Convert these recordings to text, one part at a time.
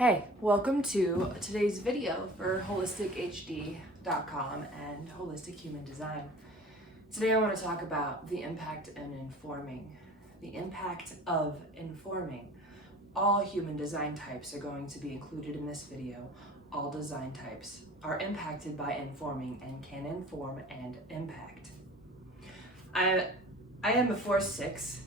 Hey, welcome to today's video for holistichd.com and Holistic Human Design. Today I want to talk about the impact of informing. All human design types are going to be included in this video. All design types are impacted by informing and can inform and impact. I am a 4/6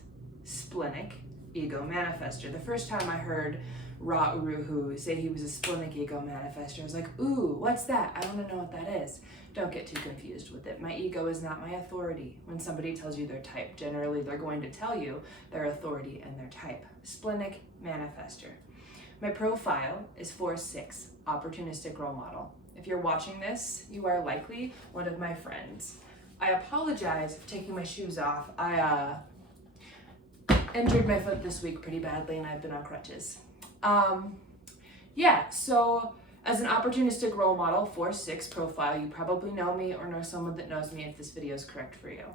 splenic ego manifester. The first time I heard Ra Uru Hu say he was a splenic ego manifester, I was like, ooh, what's that? I want to know what that is. Don't get too confused with it. My ego is not my authority. When somebody tells you their type, generally they're going to tell you their authority and their type. Splenic manifester. My profile is 4/6, opportunistic role model. If you're watching this, you are likely one of my friends. I apologize for taking my shoes off. I injured my foot this week pretty badly and I've been on crutches. So as an opportunistic role model, 4/6 profile, you probably know me or know someone that knows me if this video is correct for you.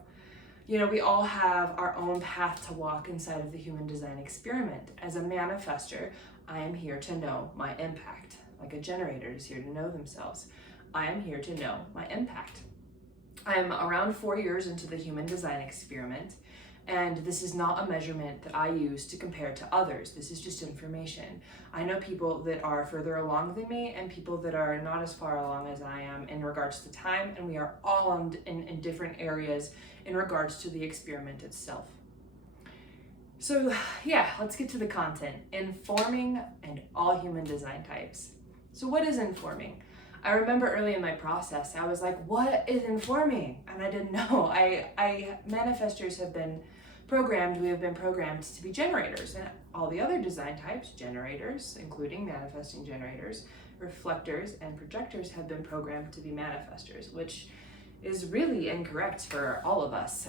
You know, we all have our own path to walk inside of the human design experiment. As a manifester, I am here to know my impact. Like a generator is here to know themselves. I am here to know my impact. I am around 4 years into the human design experiment, and this is not a measurement that I use to compare to others. This is just information. I know people that are further along than me and people that are not as far along as I am in regards to time, and we are all in different areas in regards to the experiment itself. So yeah, let's get to the content. Informing and all human design types. So what is informing? I remember early in my process, I was like, what is informing? And I didn't know. Manifestors have been programmed, we have been programmed to be generators, and all the other design types, generators, including manifesting generators, reflectors, and projectors have been programmed to be manifestors, which is really incorrect for all of us.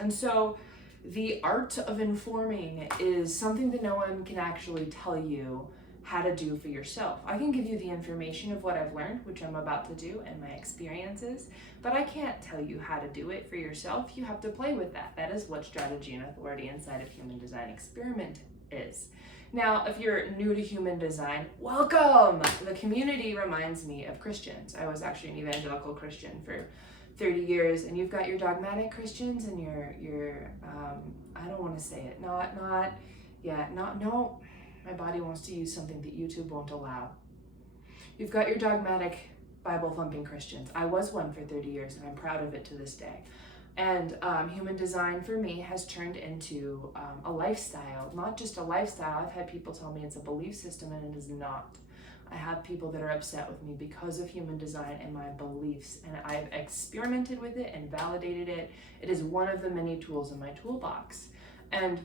And so the art of informing is something that no one can actually tell you how to do for yourself. I can give you the information of what I've learned, which I'm about to do, and my experiences, but I can't tell you how to do it for yourself. You have to play with that. That is what strategy and authority inside of human design experiment is. Now, if you're new to human design, welcome! The community reminds me of Christians. I was actually an evangelical Christian for 30 years, and you've got your dogmatic Christians and your I don't want to say it, no, my body wants to use something that YouTube won't allow. You've got your dogmatic Bible-thumping Christians. I was one for 30 years, and I'm proud of it to this day. And human design for me has turned into a lifestyle, not just a lifestyle. I've had people tell me it's a belief system, and it is not. I have people that are upset with me because of human design and my beliefs, and I've experimented with it and validated it. It is one of the many tools in my toolbox. And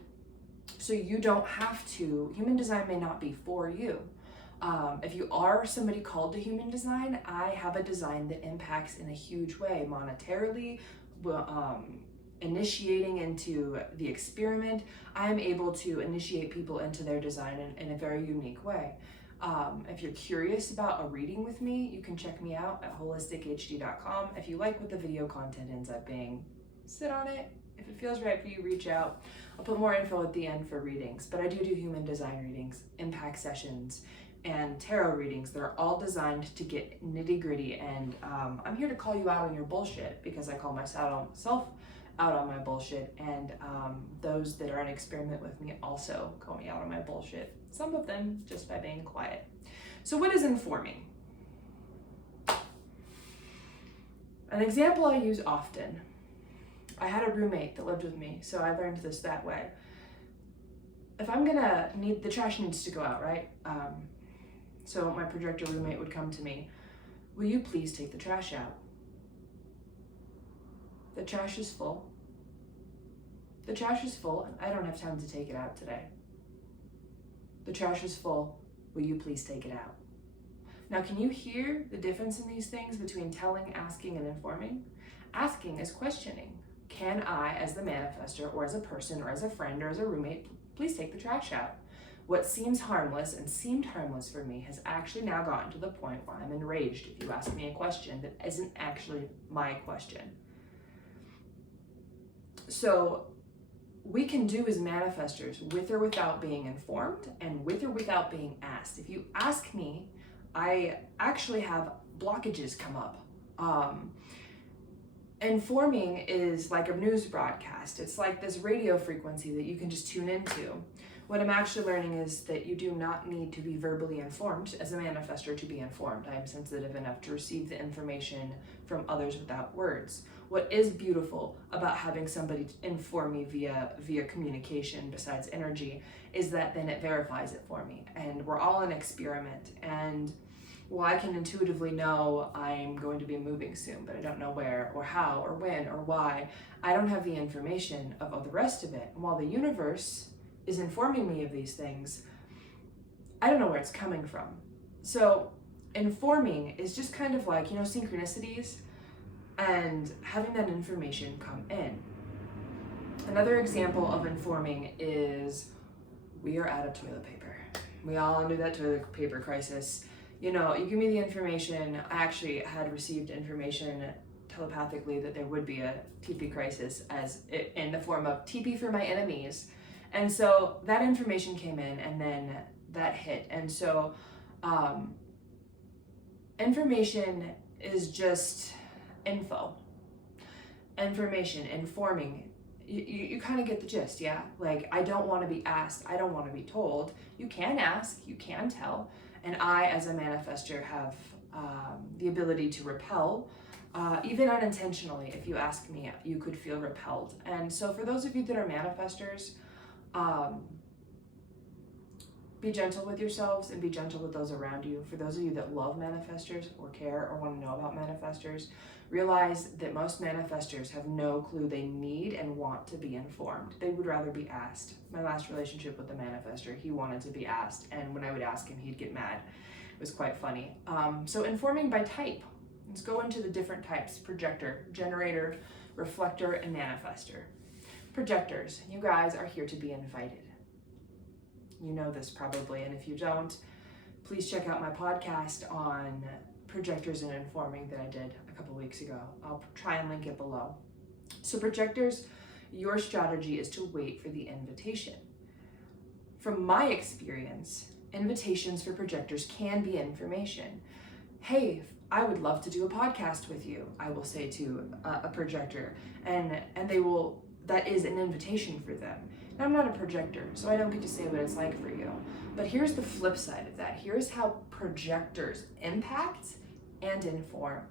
so you don't have to, human design may not be for you. If you are somebody called to human design, I have a design that impacts in a huge way, monetarily, initiating into the experiment. I am able to initiate people into their design in a very unique way. If you're curious about a reading with me, you can check me out at holistichd.com. If you like what the video content ends up being, sit on it. If it feels right for you, reach out. I'll put more info at the end for readings, but I do human design readings, impact sessions, and tarot readings. They're all designed to get nitty gritty, and I'm here to call you out on your bullshit because I call myself out on my bullshit, and those that are in experiment with me also call me out on my bullshit. Some of them just by being quiet. So what is informing? An example I use often. I had a roommate that lived with me, so I learned this that way. If I'm gonna the trash needs to go out, right? So my projector roommate would come to me, will you please take the trash out? The trash is full. The trash is full, and I don't have time to take it out today. The trash is full, will you please take it out? Now, can you hear the difference in these things between telling, asking, and informing? Asking is questioning. Can I, as the manifester, or as a person, or as a friend, or as a roommate, please take the trash out? What seems harmless and seemed harmless for me has actually now gotten to the point where I'm enraged if you ask me a question that isn't actually my question. So we can do as manifestors with or without being informed and with or without being asked. If you ask me, I actually have blockages come up. Informing is like a news broadcast. It's like this radio frequency that you can just tune into. What I'm actually learning is that you do not need to be verbally informed as a manifestor to be informed. I am sensitive enough to receive the information from others without words. What is beautiful about having somebody inform me via communication besides energy is that then it verifies it for me. And we're all an experiment. And well, I can intuitively know I'm going to be moving soon, but I don't know where or how or when or why. I don't have the information of all the rest of it. And while the universe is informing me of these things, I don't know where it's coming from. So informing is just kind of like, synchronicities and having that information come in. Another example of informing is we are out of toilet paper. We all knew that toilet paper crisis. You give me the information. I actually had received information telepathically that there would be a TP crisis in the form of TP for my enemies. And so that information came in and then that hit. And so information is just info. Information, informing. You kind of get the gist, yeah? Like, I don't want to be asked. I don't want to be told. You can ask. You can tell. And I, as a manifestor, have the ability to repel, even unintentionally. If you ask me, you could feel repelled. And so for those of you that are manifestors, be gentle with yourselves and be gentle with those around you. For those of you that love manifestors or care or want to know about manifestors, realize that most manifestors have no clue they need and want to be informed. They would rather be asked. My last relationship with the manifestor, he wanted to be asked, and when I would ask him, he'd get mad. It was quite funny. So informing by type. Let's go into the different types: projector, generator, reflector, and manifestor. Projectors, you guys are here to be invited. You know this probably, and if you don't, please check out my podcast on projectors and informing that I did a couple weeks ago. I'll try and link it below. So projectors, your strategy is to wait for the invitation. From my experience, invitations for projectors can be information. Hey, I would love to do a podcast with you, I will say to a projector, and they will. That is an invitation for them. And I'm not a projector, so I don't get to say what it's like for you. But here's the flip side of that. Here's how projectors impact and inform.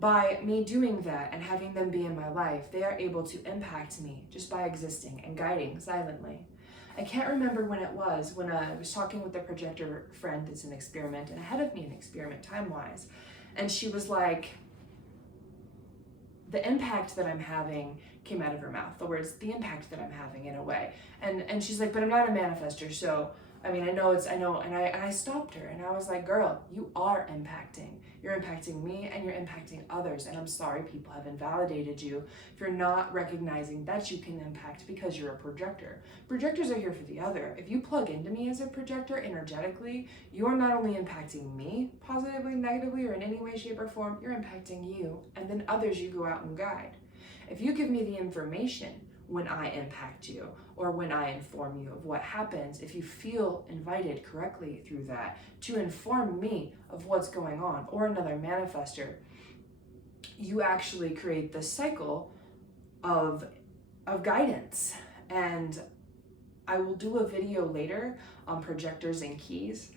By me doing that and having them be in my life, they are able to impact me just by existing and guiding silently. I can't remember when it was when I was talking with a projector friend that's an experiment and ahead of me in experiment time-wise. And she was like, the impact that I'm having came out of her mouth. The words, the impact that I'm having in a way. And she's like, but I'm not a manifestor, so I know. And I stopped her and I was like, girl, you are impacting. You're impacting me and you're impacting others. And I'm sorry people have invalidated you for not recognizing that you can impact because you're a projector. Projectors are here for the other. If you plug into me as a projector energetically, you are not only impacting me positively, negatively, or in any way, shape, or form, you're impacting you and then others you go out and guide. If you give me the information when I impact you or when I inform you of what happens, if you feel invited correctly through that to inform me of what's going on or another manifestor, you actually create this cycle of guidance. And I will do a video later on projectors and keys.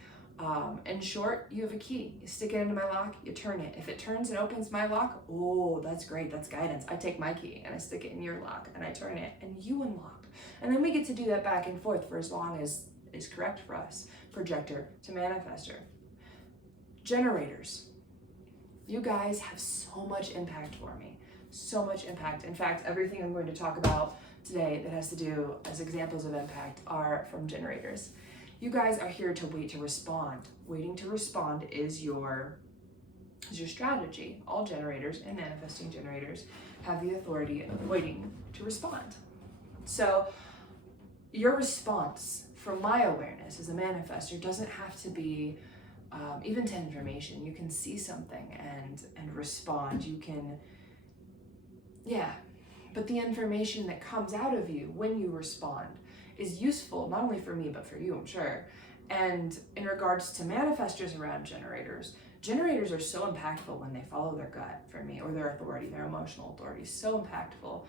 In short, you have a key. You stick it into my lock, you turn it. If it turns and opens my lock, oh, that's great, that's guidance. I take my key and I stick it in your lock and I turn it and you unlock. And then we get to do that back and forth for as long as is correct for us, projector to manifestor. Generators. You guys have so much impact for me, so much impact. In fact, everything I'm going to talk about today that has to do as examples of impact are from generators. You guys are here to wait to respond. Waiting to respond is your strategy. All generators and manifesting generators have the authority of waiting to respond. So your response, from my awareness as a manifestor, doesn't have to be even to information. You can see something and respond. You can, But the information that comes out of you when you respond is useful, not only for me, but for you, I'm sure. And in regards to manifestors around generators, generators are so impactful when they follow their gut for me, or their authority, their emotional authority, so impactful.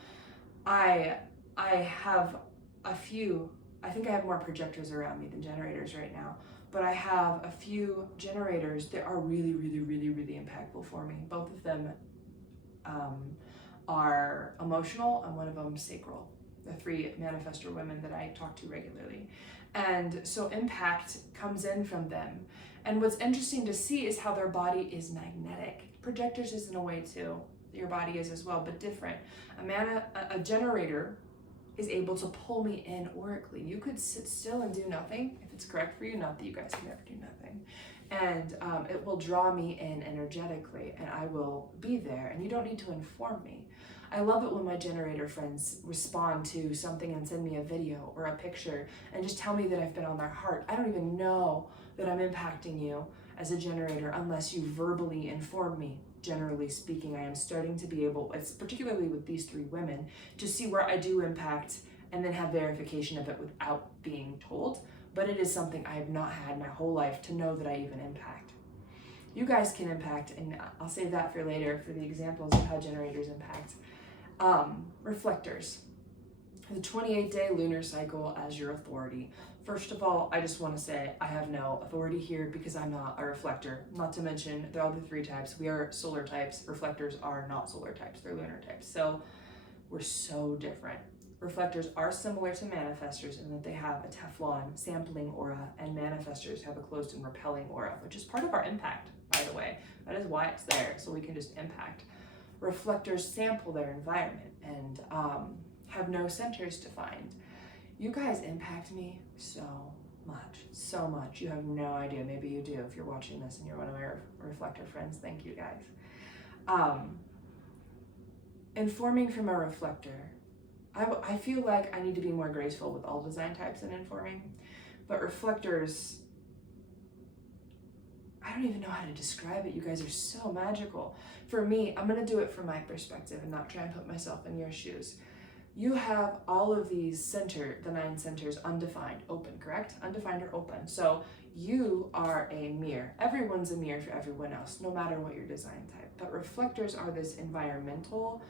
I have a few, I think I have more projectors around me than generators right now, but I have a few generators that are really, really, really, really impactful for me. Both of them are emotional, and one of them sacral. The 3 manifestor women that I talk to regularly. And so impact comes in from them. And what's interesting to see is how their body is magnetic. Projectors is in a way too. Your body is as well, but different. A generator is able to pull me in aurically. You could sit still and do nothing if it's correct for you. Not that you guys can ever do nothing. And it will draw me in energetically, and I will be there, and you don't need to inform me. I love it when my generator friends respond to something and send me a video or a picture and just tell me that I've been on their heart. I don't even know that I'm impacting you as a generator unless you verbally inform me. Generally speaking, I am starting to be able, it's particularly with these 3 women, to see where I do impact and then have verification of it without being told. But it is something I have not had my whole life to know that I even impact. You guys can impact, and I'll save that for later for the examples of how generators impact. Reflectors. The 28-day lunar cycle as your authority. First of all, I just want to say I have no authority here because I'm not a reflector. Not to mention the other 3 types. We are solar types. Reflectors are not solar types. They're lunar types. So we're so different. Reflectors are similar to manifestors in that they have a Teflon sampling aura, and manifestors have a closed and repelling aura, which is part of our impact, by the way. That is why it's there, so we can just impact. Reflectors sample their environment and have no centers defined. You guys impact me so much, so much. You have no idea. Maybe you do if you're watching this and you're one of my reflector friends. Thank you guys. Informing from a reflector. I feel like I need to be more graceful with all design types in informing, but reflectors, I don't even know how to describe it. You guys are so magical. For me, I'm going to do it from my perspective and not try and put myself in your shoes. You have all of these the 9 centers undefined, open, correct? Undefined or open. So you are a mirror. Everyone's a mirror for everyone else, no matter what your design type. But reflectors are this environmental,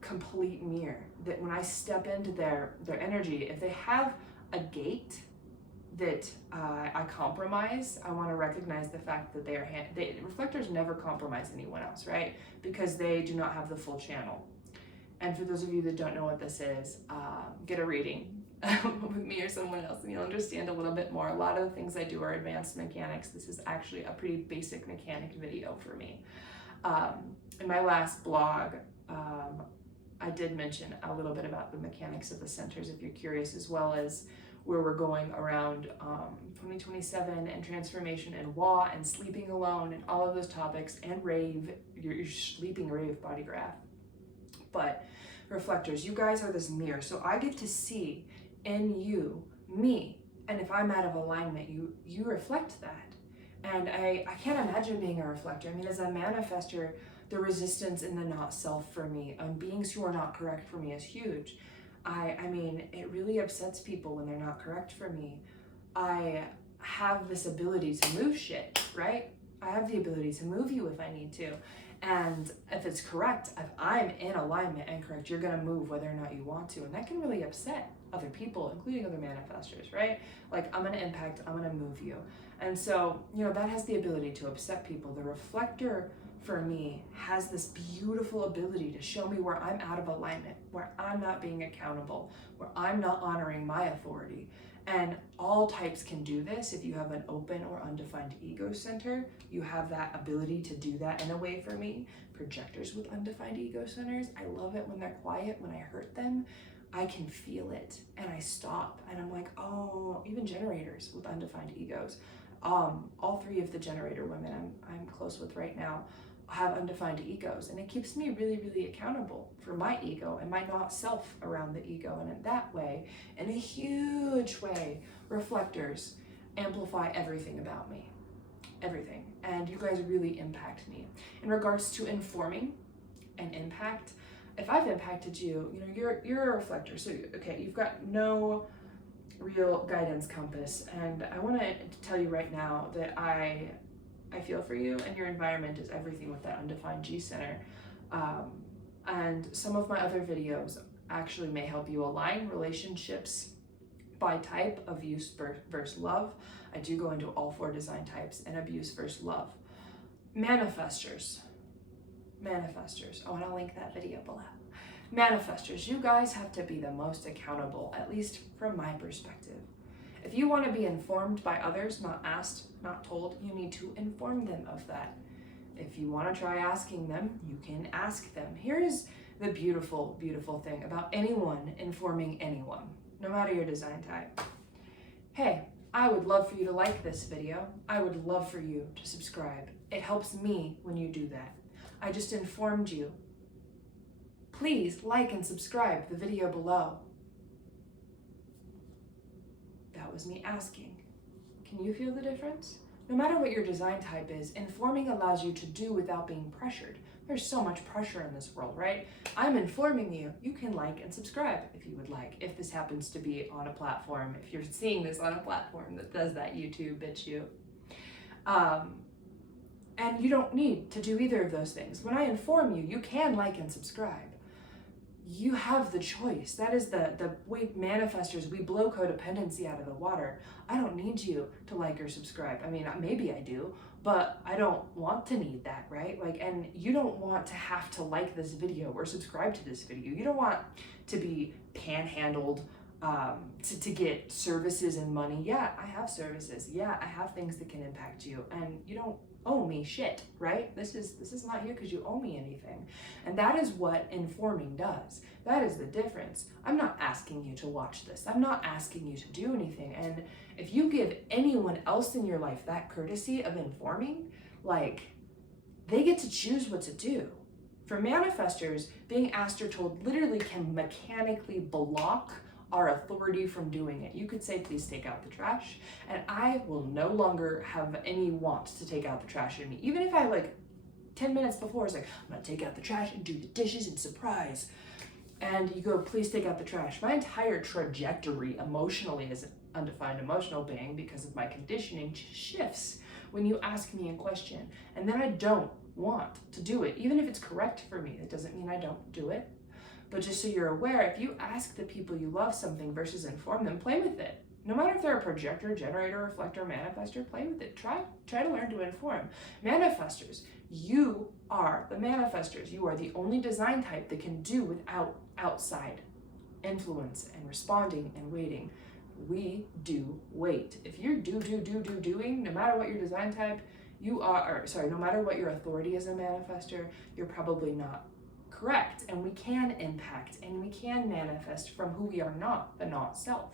complete mirror that when I step into their energy, if they have a gate that I compromise, I want to recognize the fact that reflectors never compromise anyone else, right? Because they do not have the full channel. And for those of you that don't know what this is, get a reading with me or someone else and you'll understand a little bit more. A lot of the things I do are advanced mechanics. This is actually a pretty basic mechanic video for me. In my last blog, I did mention a little bit about the mechanics of the centers if you're curious, as well as where we're going around 2027 and transformation and Wa and sleeping alone and all of those topics, and rave, your sleeping rave body graph. But reflectors, you guys are this mirror, so I get to see in you me, and if I'm out of alignment, you reflect that. And I can't imagine being a reflector. I mean, as a manifestor, the resistance in the not self for me, beings who are not correct for me is huge. I mean, it really upsets people when they're not correct for me. I have this ability to move shit, right? I have the ability to move you if I need to. And if it's correct, if I'm in alignment and correct, you're gonna move whether or not you want to. And that can really upset other people, including other manifestors, right? Like, I'm gonna impact, I'm gonna move you. And so, you know, that has the ability to upset people. The reflector, for me, has this beautiful ability to show me where I'm out of alignment, where I'm not being accountable, where I'm not honoring my authority. And all types can do this. If you have an open or undefined ego center, you have that ability to do that in a way for me. Projectors with undefined ego centers, I love it when they're quiet. When I hurt them, I can feel it and I stop and I'm like, oh, even generators with undefined egos. All 3 of the generator women I'm close with right now have undefined egos, and it keeps me really, really accountable for my ego and my not self around the ego. And in that way, in a huge way, reflectors amplify everything about me, everything. And you guys really impact me. In regards to informing and impact, if I've impacted you, you know, you're a reflector. So, okay, you've got no real guidance compass. And I want to tell you right now that I feel for you, and your environment is everything with that undefined G center. And some of my other videos actually may help you align relationships by type, abuse versus love. I do go into all 4 design types, and abuse versus love. Manifestors. Oh, and I'll link that video below. Manifestors, you guys have to be the most accountable, at least from my perspective. If you want to be informed by others, not asked, not told, you need to inform them of that. If you want to try asking them, you can ask them. Here is the beautiful, beautiful thing about anyone informing anyone, no matter your design type. Hey, I would love for you to like this video. I would love for you to subscribe. It helps me when you do that. I just informed you. Please like and subscribe the video below. That was me asking. Can you feel the difference? No matter what your design type is, informing allows you to do without being pressured. There's so much pressure in this world, right? I'm informing you. You can like and subscribe if you would like. If this happens to be on a platform, if you're seeing this on a platform that does that, YouTube, bitch you. And you don't need to do either of those things. When I inform you, you can like and subscribe. You have the choice. That is the way manifestors, we blow codependency out of the water. I don't need you to like or subscribe. I mean, maybe I do, but I don't want to need that, right? Like, and you don't want to have to like this video or subscribe to this video. You don't want to be panhandled to get services and money. Yeah, I have services. Yeah, I have things that can impact you, and you don't owe me shit, right? This is not here because you owe me anything. And that is what informing does. That is the difference. I'm not asking you to watch this. I'm not asking you to do anything. And if you give anyone else in your life that courtesy of informing, like, they get to choose what to do. For manifestors, being asked or told literally can mechanically block our authority from doing it. You could say, please take out the trash, and I will no longer have any want to take out the trash in me. Even if I, like, 10 minutes before, it's like, I'm gonna take out the trash and do the dishes and surprise. And you go, please take out the trash. My entire trajectory emotionally as an undefined emotional being, because of my conditioning, shifts when you ask me a question. And then I don't want to do it. Even if it's correct for me, it doesn't mean I don't do it. But just so you're aware, if you ask the people you love something versus inform them, play with it. No matter if they're a projector, generator, reflector, manifestor, play with it. Try to learn to inform. Manifestors, you are the manifestors. You are the only design type that can do without outside influence and responding and waiting. We do wait. If you're doing, no matter what your design type, no matter what your authority as a manifestor, you're probably not correct. And we can impact and we can manifest from who we are not, the not self.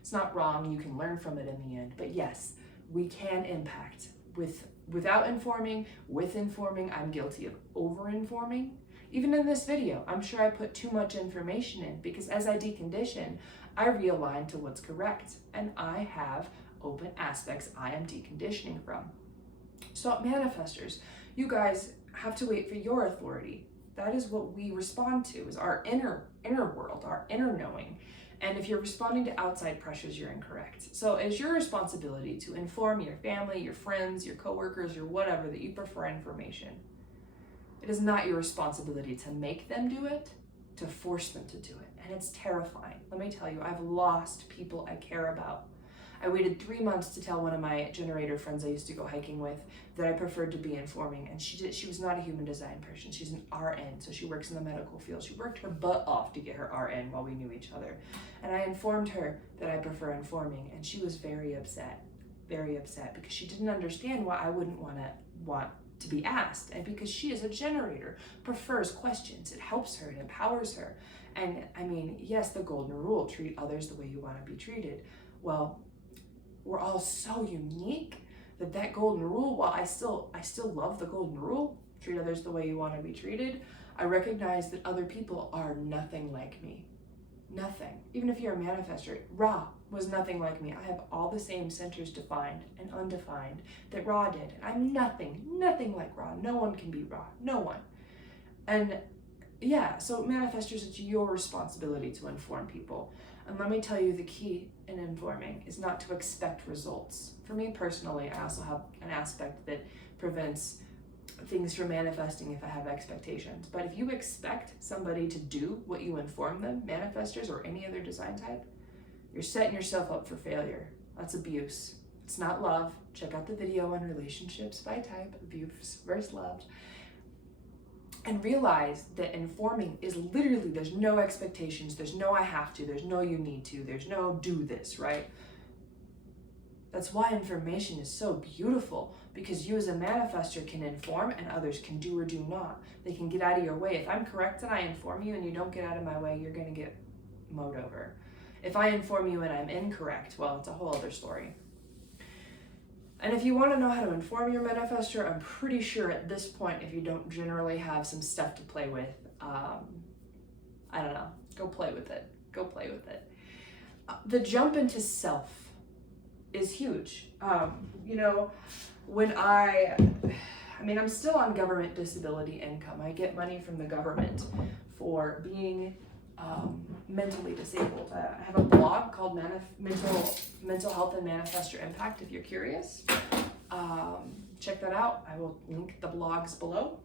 It's not wrong. You can learn from it in the end. But yes, we can impact without informing, with informing. I'm guilty of over-informing. Even in this video, I'm sure I put too much information in because as I decondition, I realign to what's correct. And I have open aspects I am deconditioning from. So manifestors, you guys have to wait for your authority. That is what we respond to, is our inner world, our inner knowing. And if you're responding to outside pressures, you're incorrect. So it's your responsibility to inform your family, your friends, your coworkers, your whatever that you prefer information. It is not your responsibility to make them do it, to force them to do it. And it's terrifying. Let me tell you, I've lost people I care about. I waited 3 months to tell one of my generator friends I used to go hiking with that I preferred to be informing, and she was not a human design person. She's an RN, so she works in the medical field. She worked her butt off to get her RN while we knew each other. And I informed her that I prefer informing, and she was very upset because she didn't understand why I wouldn't want to be asked, and because she is a generator, prefers questions. It helps her, it empowers her. And I mean, yes, the golden rule, treat others the way you want to be treated. Well, we're all so unique that golden rule, while I still love the golden rule, treat others the way you want to be treated, I recognize that other people are nothing like me. Nothing. Even if you're a manifestor, Ra was nothing like me. I have all the same centers defined and undefined that Ra did. I'm nothing like Ra. No one can be Ra. No one. And yeah, so manifestors, it's your responsibility to inform people. And let me tell you, the key in informing is not to expect results. For me personally, I also have an aspect that prevents things from manifesting if I have expectations. But if you expect somebody to do what you inform them, manifestors or any other design type, you're setting yourself up for failure. That's abuse. It's not love. Check out the video on relationships by type, abuse versus love. And realize that informing is literally, there's no expectations, there's no I have to, there's no you need to, there's no do this, right? That's why information is so beautiful, because you as a manifestor can inform and others can do or do not. They can get out of your way. If I'm correct and I inform you and you don't get out of my way, you're gonna get mowed over. If I inform you and I'm incorrect, well, it's a whole other story. And if you want to know how to inform your manifestor, I'm pretty sure at this point, if you don't generally have some stuff to play with, I don't know, go play with it. Go play with it. The jump into self is huge. You know, when I'm still on government disability income. I get money from the government for being mentally disabled. I have a blog called Mental Health and Manifestor Impact, if you're curious. Check that out. I will link the blogs below.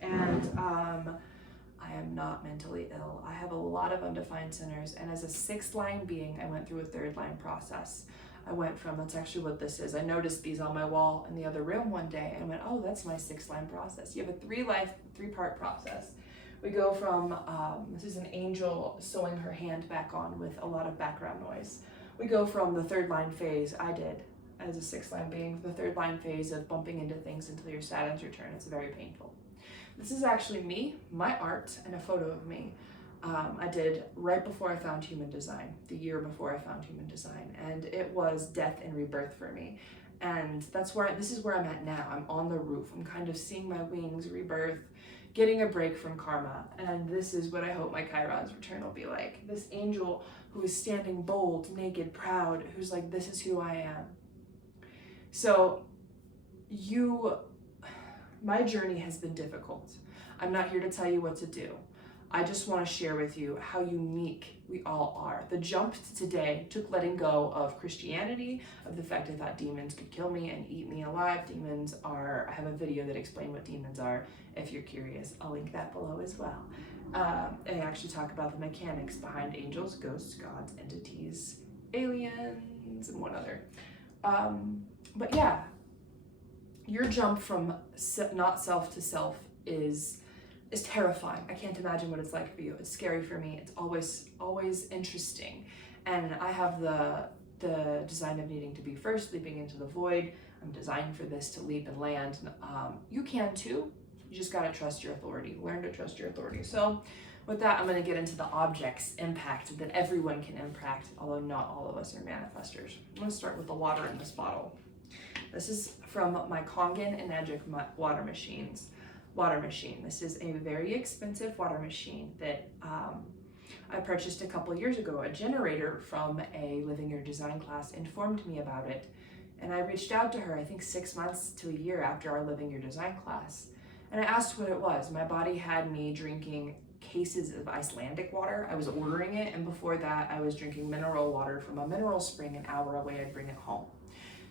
And I am not mentally ill. I have a lot of undefined centers, and as a 6th line being, I went through a 3rd line process. I went from, that's actually what this is. I noticed these on my wall in the other room one day and went, oh, that's my 6th line process. You have a 3-part process. We go from, this is an angel sewing her hand back on with a lot of background noise. We go from the 3rd line phase, I did, as a 6th line being, the 3rd line phase of bumping into things until your sad ends return. It's very painful. This is actually me, my art, and a photo of me. I did right before I found human design, the year before I found human design, and it was death and rebirth for me. And this is where I'm at now. I'm on the roof. I'm kind of seeing my wings, rebirth, getting a break from karma. And this is what I hope my Chiron's return will be like. This angel who is standing bold, naked, proud, who's like, this is who I am. So my journey has been difficult. I'm not here to tell you what to do. I just want to share with you how unique we all are. The jump to today took letting go of Christianity, of the fact I thought demons could kill me and eat me alive. I have a video that explains what demons are, if you're curious. I'll link that below as well. I actually talk about the mechanics behind angels, ghosts, gods, entities, aliens, and one other. But yeah, your jump from not self to self is terrifying. I can't imagine what it's like for you. It's scary for me. It's always interesting. And I have the design of needing to be first, leaping into the void. I'm designed for this, to leap and land. You can too. You just gotta trust your authority. Learn to trust your authority. So with that, I'm gonna get into the objects impact that everyone can impact, although not all of us are manifestors. I'm gonna start with the water in this bottle. This is from my Kangen and Magic water machine. This is a very expensive water machine that I purchased a couple years ago. A generator from a Living Your Design class informed me about it, and I reached out to her, I think 6 months to a year after our Living Your Design class, and I asked what it was. My body had me drinking cases of Icelandic water. I was ordering it, and before that I was drinking mineral water from a mineral spring an hour away. I'd bring it home.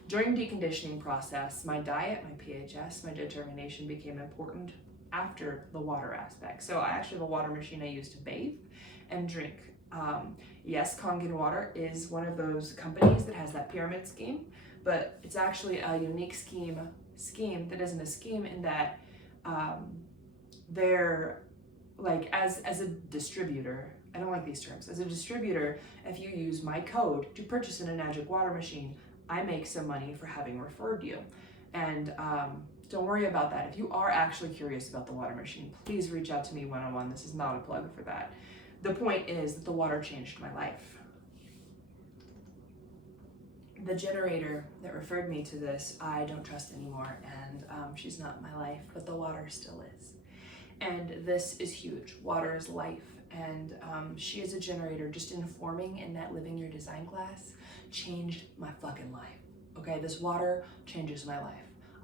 During deconditioning process, my diet, my PHS, my determination became important after the water aspect. So I actually have a water machine I use to bathe and drink. Yes, Kangen Water is one of those companies that has that pyramid scheme, but it's actually a unique scheme that isn't a scheme in that they're like, as a distributor, I don't like these terms. As a distributor, if you use my code to purchase an Enagic water machine, I make some money for having referred you. And don't worry about that. If you are actually curious about the water machine, please reach out to me one-on-one. This is not a plug for that. The point is that the water changed my life. The generator that referred me to this, I don't trust anymore, and she's not in my life, but the water still is. And this is huge. Water is life. And she is a generator. Just informing in that Living Your Design class changed my fucking life. Okay, this water changes my life.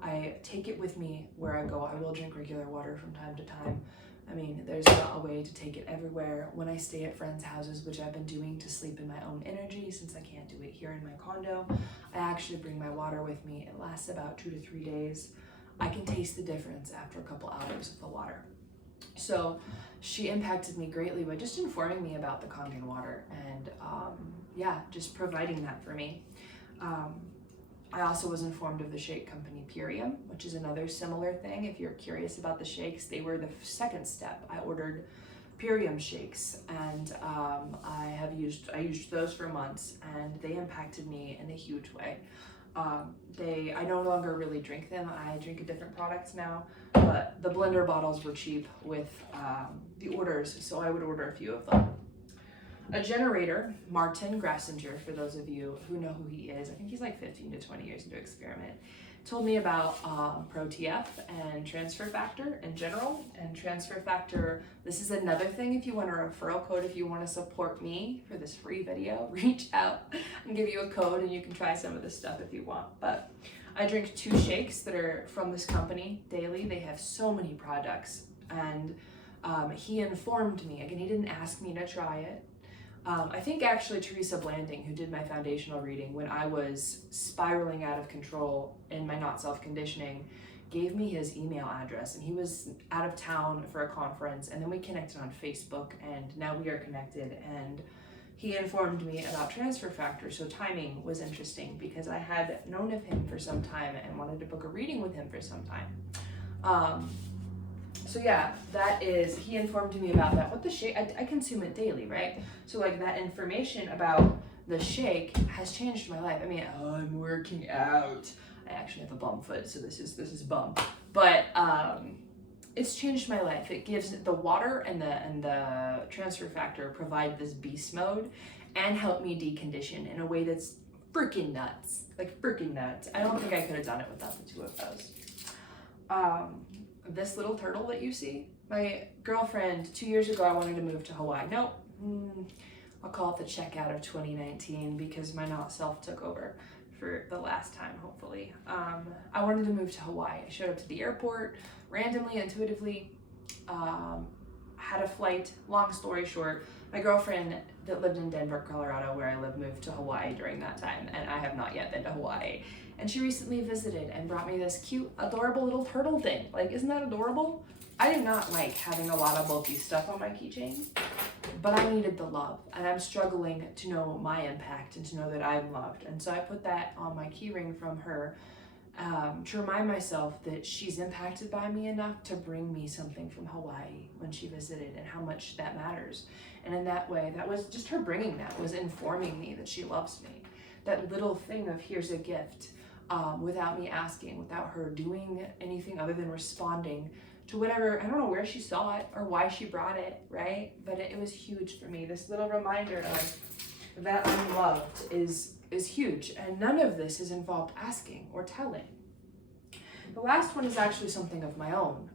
I take it with me where I go. I will drink regular water from time to time, I mean, there's not a way to take it everywhere. When I stay at friends' houses, which I've been doing to sleep in my own energy since I can't do it here in my condo, I actually bring my water with me. It lasts about 2 to 3 days. I can taste the difference after a couple hours of the water. So she impacted me greatly by just informing me about the Kangen water and yeah, just providing that for me. I also was informed of the shake company Purium, which is another similar thing. If you're curious about the shakes, they were the second step. I ordered Purium shakes, and I used those for months, and they impacted me in a huge way. I no longer really drink them. I drink a different product now, but the blender bottles were cheap with the orders, so I would order a few of them. A generator, Martin Grassinger, for those of you who know who he is, I think he's like 15 to 20 years into experiment, told me about ProTF and transfer factor in general. And transfer factor, this is another thing. If you want a referral code, if you want to support me for this free video, reach out and give you a code and you can try some of this stuff if you want. But I drink 2 shakes that are from this company daily. They have so many products, and he informed me. Again, he didn't ask me to try it. I think actually Teresa Blanding, who did my foundational reading when I was spiraling out of control in my not self-conditioning, gave me his email address, and he was out of town for a conference, and then we connected on Facebook, and now we are connected, and he informed me about transfer factor. So timing was interesting because I had known of him for some time and wanted to book a reading with him for some time. So yeah, he informed me about that. What the shake, I consume it daily, right? So like that information about the shake has changed my life. I mean, I'm working out. I actually have a bum foot, so this is bum. But it's changed my life. It gives the water and the transfer factor provide this beast mode and help me decondition in a way that's freaking nuts. Like freaking nuts. I don't think I could have done it without the 2 of those. This little turtle that you see, my girlfriend, 2 years ago, I wanted to move to Hawaii. Nope, I'll call it the checkout of 2019 because my not self took over for the last time, hopefully. I wanted to move to Hawaii. I showed up to the airport randomly, intuitively, had a flight. Long story short, my girlfriend that lived in Denver, Colorado, where I live, moved to Hawaii during that time, and I have not yet been to Hawaii. And she recently visited and brought me this cute, adorable little turtle thing. Like, isn't that adorable? I do not like having a lot of bulky stuff on my keychain, but I needed the love, and I'm struggling to know my impact and to know that I'm loved. And so I put that on my key ring from her to remind myself that she's impacted by me enough to bring me something from Hawaii when she visited, and how much that matters. And in that way, that was just her bringing that, was informing me that she loves me. That little thing of here's a gift, without me asking, without her doing anything other than responding to whatever, I don't know where she saw it or why she brought it, right? But it was huge for me. This little reminder of that I'm loved is huge, and none of this is involved asking or telling. The last one is actually something of my own.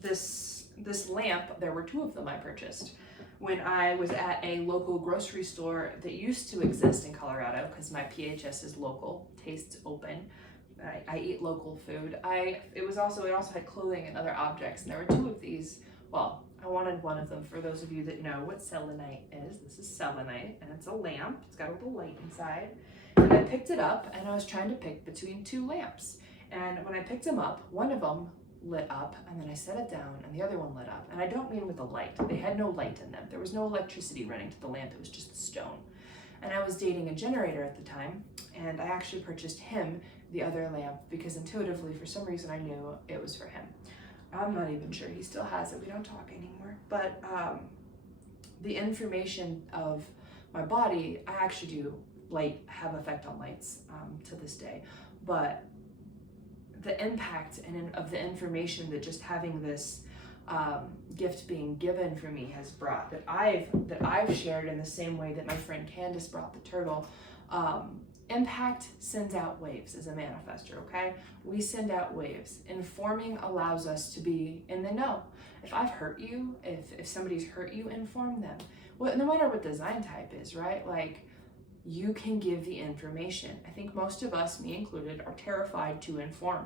This lamp, there were 2 of them I purchased when I was at a local grocery store that used to exist in Colorado, because my PHS is local, tastes open. I eat local food. It also had clothing and other objects, and there were 2 of these. Well, I wanted one of them. For those of you that know what selenite is, this is selenite, and it's a lamp. It's got a little light inside. And I picked it up, and I was trying to pick between 2 lamps. And when I picked them up, one of them lit up, and then I set it down, and the other one lit up. And I don't mean with the light. They had no light in them. There was no electricity running to the lamp. It was just the stone. And I was dating a generator at the time, and I actually purchased him the other lamp because intuitively, for some reason, I knew it was for him. I'm not even sure he still has it. We don't talk anymore. But the information of my body, I actually do have effect on lights to this day. But the impact of the information that just having this gift being given for me has brought, that I've shared in the same way that my friend Candace brought the turtle. Impact sends out waves as a manifester, okay? We send out waves. Informing allows us to be in the know. If I've hurt you, if somebody's hurt you, inform them. Well, no matter what design type is, right? Like, you can give the information. I think most of us, me included, are terrified to inform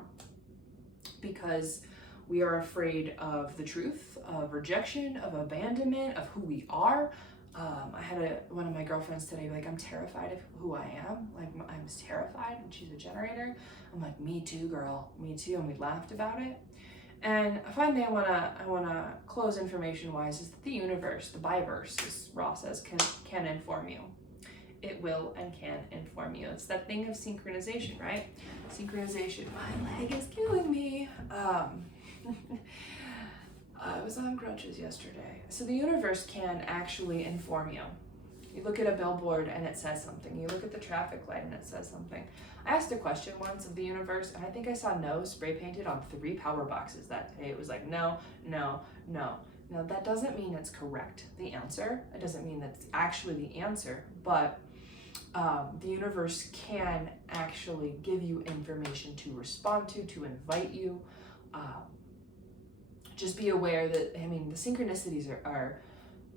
because We are afraid of the truth, of rejection, of abandonment, of who we are. I had one of my girlfriends today be like, I'm terrified of who I am. Like, I'm terrified, and she's a generator. I'm like, me too, girl, me too. And we laughed about it. And finally, I wanna close information-wise is that the universe, the biverse, as Ross says, can inform you. It will and can inform you. It's that thing of synchronization, right? Synchronization. My leg is killing me. I was on crutches yesterday. So the universe can actually inform you. You look at a billboard and it says something. You look at the traffic light and it says something. I asked a question once of the universe, and I think I saw no spray painted on 3 power boxes that day. It was like, no, no, no. Now, that doesn't mean it's correct, the answer. It doesn't mean that's actually the answer, but the universe can actually give you information to respond to invite you. Just be aware that, I mean, the synchronicities are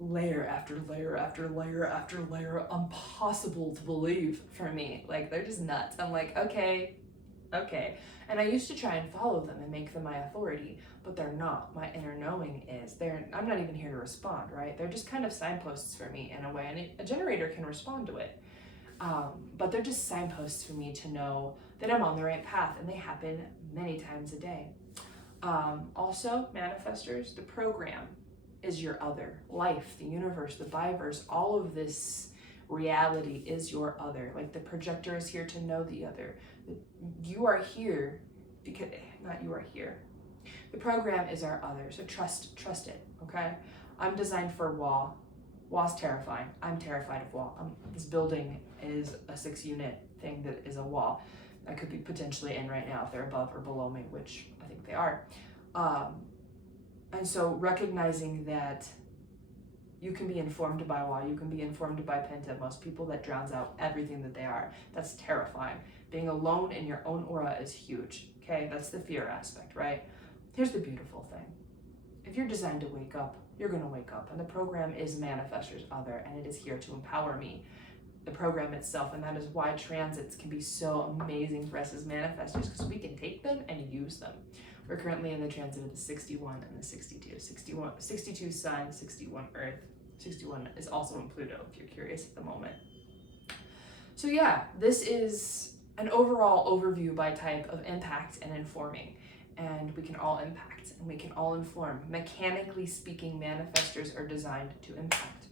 layer after layer after layer after layer, impossible to believe for me. Like, they're just nuts. I'm like, okay. And I used to try and follow them and make them my authority, but they're not. My inner knowing is. I'm not even here to respond, right? They're just kind of signposts for me in a way, and a generator can respond to it. But they're just signposts for me to know that I'm on the right path, and they happen many times a day. Also, manifestors, the program is your other. Life, the universe, the biverse, all of this reality is your other. Like, the projector is here to know the other. You are here because, not you are here. The program is our other, so trust it, okay? I'm designed for Wa. Wa's terrifying. I'm terrified of Wa. This building is a 6-unit thing that is a Wa. I could be potentially in right now if they're above or below me, which I think they are. And so recognizing that you can be informed by Wa, you can be informed by Penta. Most people, that drowns out everything that they are. That's terrifying. Being alone in your own aura is huge, okay? That's the fear aspect, right? Here's the beautiful thing. If you're designed to wake up, you're gonna wake up. And the program is Manifestor's other, and it is here to empower me. The program itself, and that is why transits can be so amazing for us as manifestors, because we can take them and use them. We're currently in the transit of the 61 and the 62. 62 Sun, 61 Earth. 61 is also in Pluto, if you're curious at the moment. So yeah, this is an overall overview by type of impact and informing. And we can all impact and we can all inform. Mechanically speaking, manifestors are designed to impact.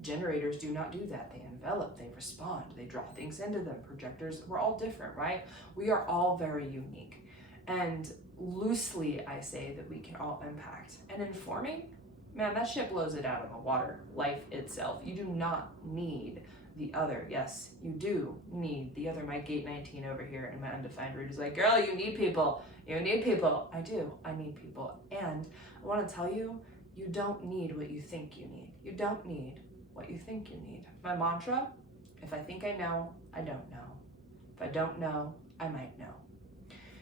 Generators do not do that. They envelop, they respond, they draw things into them. Projectors, we're all different, right? We are all very unique. And loosely, I say that we can all impact. And informing, man, that shit blows it out of the water. Life itself. You do not need the other. Yes, you do need the other. My gate 19 over here in my undefined root is like, girl, you need people. You need people. I do. I need people. And I want to tell you, you don't need what you think you need. You don't need what you think you need. My mantra, if I think I know, I don't know. If I don't know, I might know.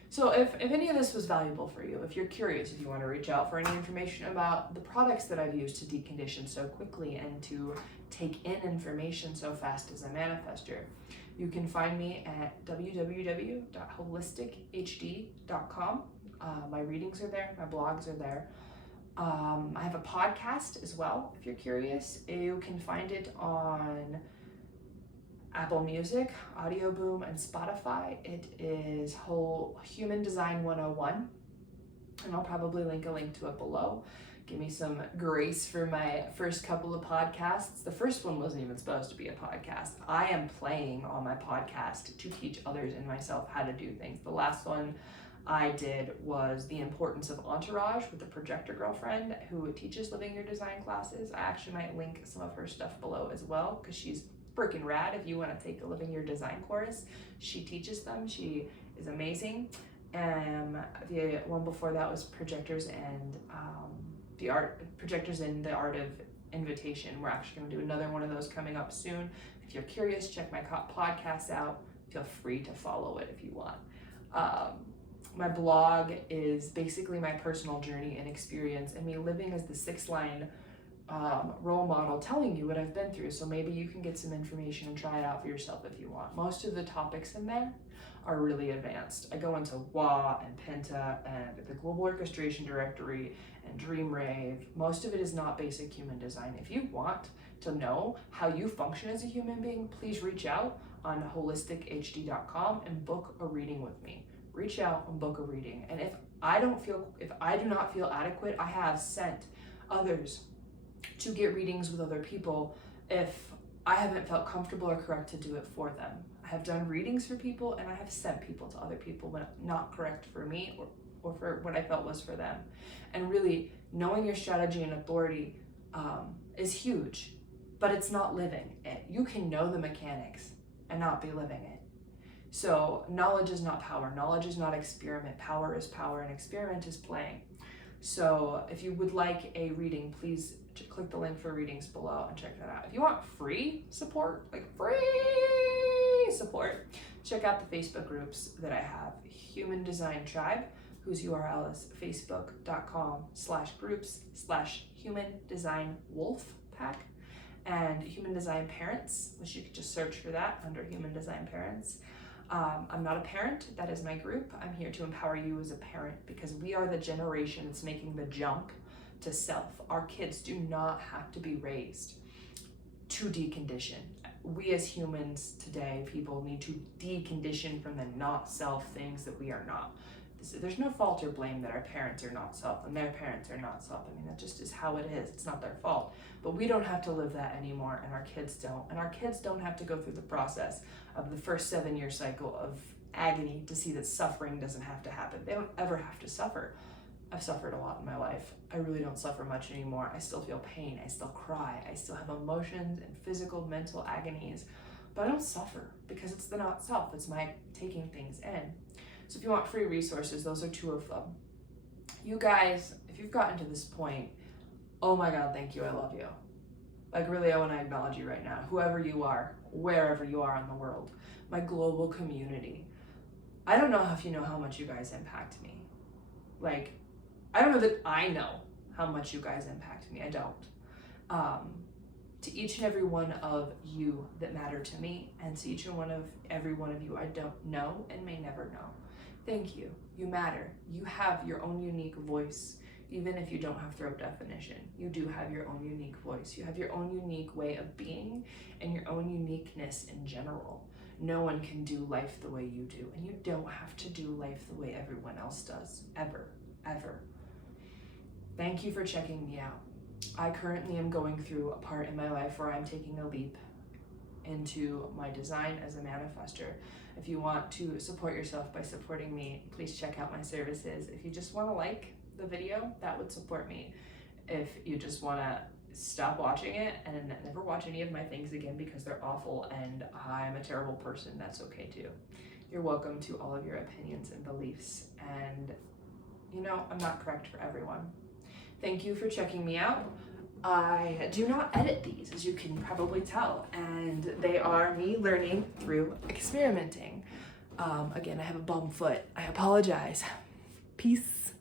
So if any of this was valuable for you, if you're curious, if you want to reach out for any information about the products that I've used to decondition so quickly and to take in information so fast as a manifestor, you can find me at www.holistichd.com. My readings are there, my blogs are there. I have a podcast as well, if you're curious. You can find it on Apple Music, Audio Boom, and Spotify. It is Human Design 101, and I'll probably link a link to it below. Give me some grace for my first couple of podcasts. The first one wasn't even supposed to be a podcast. I am playing on my podcast to teach others and myself how to do things. The last one I did was the importance of entourage with a projector girlfriend who teaches Living Your Design classes. I actually might link some of her stuff below as well, because she's freaking rad. If you want to take a Living Your Design course, she teaches them. She is amazing. The one before that was projectors and projectors in the art of invitation. We're actually going to do another one of those coming up soon. If you're curious, check my podcast out. Feel free to follow it if you want. My blog is basically my personal journey and experience, and me living as the 6-line role model, telling you what I've been through. So maybe you can get some information and try it out for yourself if you want. Most of the topics in there are really advanced. I go into WA and Penta and the Global Orchestration Directory and Dreamrave. Most of it is not basic human design. If you want to know how you function as a human being, please reach out on holistichd.com and book a reading with me. Reach out and book a reading. And if I do not feel adequate, I have sent others to get readings with other people if I haven't felt comfortable or correct to do it for them. I have done readings for people and I have sent people to other people when not correct for me or for what I felt was for them. And really, knowing your strategy and authority is huge, but it's not living it. You can know the mechanics and not be living it. So knowledge is not power. Knowledge is not experiment. Power is power and experiment is playing. So if you would like a reading, please click the link for readings below and check that out. If you want free support, check out the Facebook groups that I have. Human Design Tribe, whose URL is facebook.com/groups/Human Design Wolf Pack, and Human Design Parents, which you could just search for that under Human Design Parents. I'm not a parent, that is my group. I'm here to empower you as a parent because we are the generation that's making the jump to self. Our kids do not have to be raised to decondition. We as humans today, people need to decondition from the not self things that we are not. There's no fault or blame that our parents are not self and their parents are not self. I mean, that just is how it is. It's not their fault. But we don't have to live that anymore, and our kids don't. And our kids don't have to go through the process of the first 7-year cycle of agony to see that suffering doesn't have to happen. They don't ever have to suffer. I've suffered a lot in my life. I really don't suffer much anymore. I still feel pain. I still cry. I still have emotions and physical, mental agonies. But I don't suffer because it's the not self. It's my taking things in. So if you want free resources, those are 2 of them. You guys, if you've gotten to this point, oh my God, thank you, I love you. Like really, I want to acknowledge you right now. Whoever you are, wherever you are in the world, my global community. I don't know if you know how much you guys impact me. Like, I don't know that I know how much you guys impact me. I don't. To each and every one of you that matter to me, and to each and every one of you I don't know and may never know. Thank you. You matter. You have your own unique voice. Even if you don't have throat definition, you do have your own unique voice. You have your own unique way of being and your own uniqueness in general. No one can do life the way you do, and you don't have to do life the way everyone else does, ever, ever. Thank you for checking me out. I currently am going through a part in my life where I'm taking a leap into my design as a manifester. If you want to support yourself by supporting me, please check out my services. If you just want to like the video, that would support me. If you just want to stop watching it and never watch any of my things again because they're awful and I'm a terrible person, that's okay too. You're welcome to all of your opinions and beliefs, and you know, I'm not correct for everyone. Thank you for checking me out. I do not edit these, as you can probably tell, and they are me learning through experimenting. Again, I have a bum foot. I apologize. Peace.